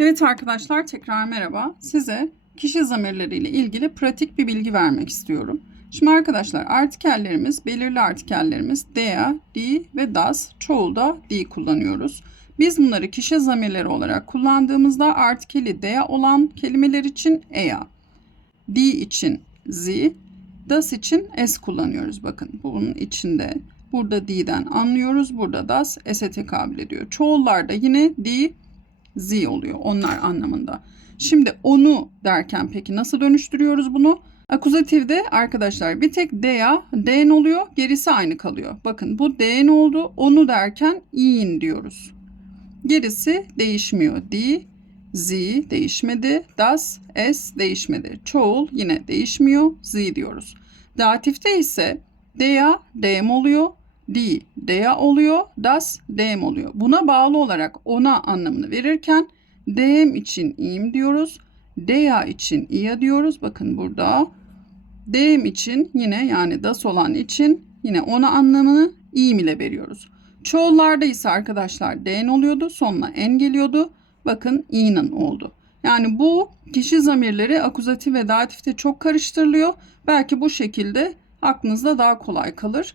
Evet arkadaşlar tekrar merhaba. Size kişi zamirleriyle ilgili pratik bir bilgi vermek istiyorum. Şimdi arkadaşlar artikellerimiz, belirli artikellerimiz dea, di ve das, çoğulda di kullanıyoruz. Biz bunları kişi zamirleri olarak kullandığımızda artikeli dea olan kelimeler için ea, di için zi, das için es kullanıyoruz. Bakın bunun içinde burada di'den anlıyoruz. Burada das es'e tekabül ediyor. Çoğullarda yine di, z oluyor onlar anlamında. Şimdi onu derken peki nasıl dönüştürüyoruz bunu? Akuzatifde arkadaşlar bir tek dea, den oluyor, gerisi aynı kalıyor. Bakın bu den oldu, onu derken in diyoruz. Gerisi değişmiyor. Di, z değişmedi, das, es değişmedi. Çoğul yine değişmiyor, z diyoruz. Datifte ise dea, dem oluyor, di, dea oluyor, das, dem oluyor. Buna bağlı olarak ona anlamını verirken dem için im diyoruz. Dea için ia diyoruz. Bakın burada. Dem için yine yani das olan için yine ona anlamını im ile veriyoruz. Çoğullarda ise arkadaşlar den oluyordu. Sonuna en geliyordu. Bakın i'nin oldu. Yani bu kişi zamirleri akuzatif ve datifte çok karıştırılıyor. Belki bu şekilde aklınızda daha kolay kalır.